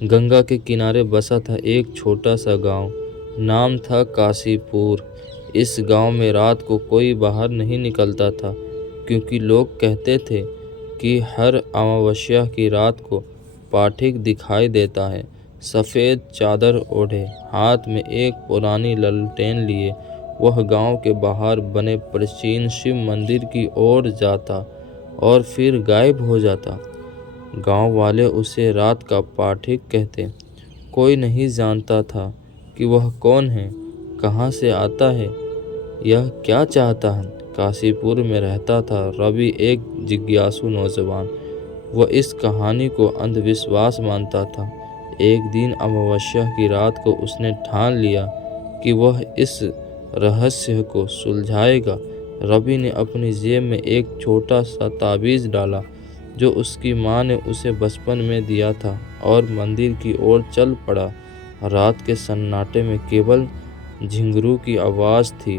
गंगा के किनारे बसा था एक छोटा सा गांव। नाम था काशीपुर। इस गांव में रात को कोई बाहर नहीं निकलता था, क्योंकि लोग कहते थे कि हर अमावस्या की रात को पाठिक दिखाई देता है, सफ़ेद चादर ओढ़े, हाथ में एक पुरानी ललटेन लिए। वह गांव के बाहर बने प्राचीन शिव मंदिर की ओर जाता और फिर गायब हो जाता। गांव वाले उसे रात का पाठिक कहते। कोई नहीं जानता था कि वह कौन है, कहाँ से आता है, यह क्या चाहता है। काशीपुर में रहता था रवि, एक जिज्ञासु नौजवान। वह इस कहानी को अंधविश्वास मानता था। एक दिन अमावस्या की रात को उसने ठान लिया कि वह इस रहस्य को सुलझाएगा। रवि ने अपनी जेब में एक छोटा सा ताबीज़ डाला जो उसकी माँ ने उसे बचपन में दिया था, और मंदिर की ओर चल पड़ा। रात के सन्नाटे में केवल झिंगुरू की आवाज़ थी।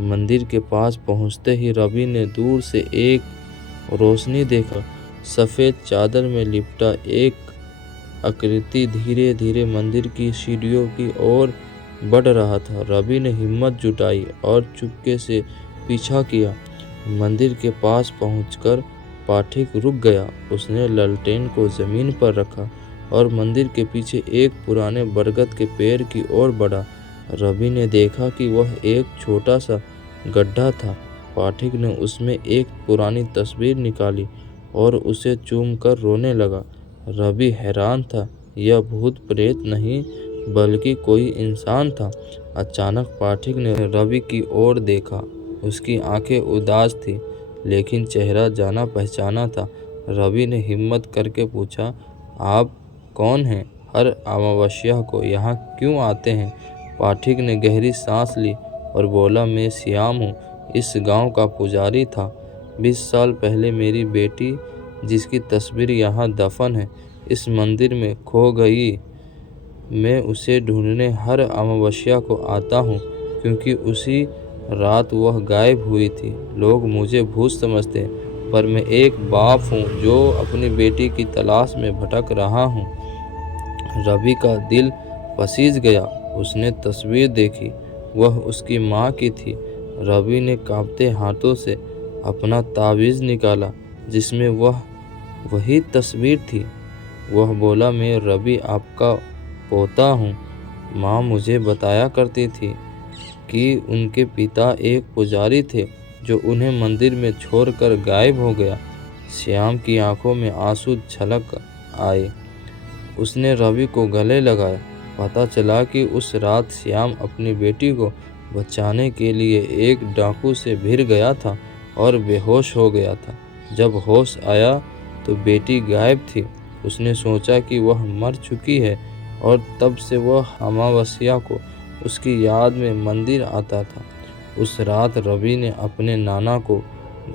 मंदिर के पास पहुंचते ही रवि ने दूर से एक रोशनी देखा। सफ़ेद चादर में लिपटा एक आकृति धीरे धीरे मंदिर की सीढ़ियों की ओर बढ़ रहा था। रवि ने हिम्मत जुटाई और चुपके से पीछा किया। मंदिर के पास पहुंचकर पाठिक रुक गया। उसने ललटेन को जमीन पर रखा और मंदिर के पीछे एक पुराने बरगद के पेड़ की ओर बढ़ा। रवि ने देखा कि वह एक छोटा सा गड्ढा था। पाठिक ने उसमें एक पुरानी तस्वीर निकाली और उसे चूमकर रोने लगा। रवि हैरान था, यह भूत प्रेत नहीं बल्कि कोई इंसान था। अचानक पाठिक ने रवि की ओर देखा। उसकी आंखें उदास थी, लेकिन चेहरा जाना पहचाना था। रवि ने हिम्मत करके पूछा, आप कौन हैं? हर अमावस्या को यहाँ क्यों आते हैं? पाठिक ने गहरी सांस ली और बोला, मैं श्याम हूँ, इस गांव का पुजारी था। 20 साल पहले मेरी बेटी, जिसकी तस्वीर यहाँ दफन है, इस मंदिर में खो गई। मैं उसे ढूंढने हर अमावस्या को आता हूँ, क्योंकि उसी रात वह गायब हुई थी। लोग मुझे भूत समझते हैं, पर मैं एक बाप हूँ जो अपनी बेटी की तलाश में भटक रहा हूँ। रवि का दिल पसीज गया। उसने तस्वीर देखी, वह उसकी माँ की थी। रवि ने कांपते हाथों से अपना ताबीज़ निकाला, जिसमें वही तस्वीर थी। वह बोला, मैं रवि आपका पोता हूँ। माँ मुझे बताया करती थी कि उनके पिता एक पुजारी थे जो उन्हें मंदिर में छोड़कर गायब हो गया। श्याम की आंखों में आंसू छलक आए। उसने रवि को गले लगाया। पता चला कि उस रात श्याम अपनी बेटी को बचाने के लिए एक डाकू से भिड़ गया था और बेहोश हो गया था। जब होश आया तो बेटी गायब थी। उसने सोचा कि वह मर चुकी है, और तब से वह अमावस्या को उसकी याद में मंदिर आता था। उस रात रवि ने अपने नाना को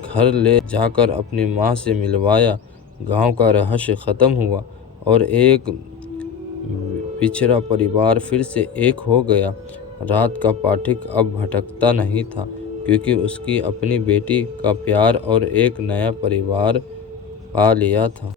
घर ले जाकर अपनी माँ से मिलवाया। गांव का रहस्य खत्म हुआ और एक पिछड़ा परिवार फिर से एक हो गया। रात का पाठिक अब भटकता नहीं था, क्योंकि उसकी अपनी बेटी का प्यार और एक नया परिवार पा लिया था।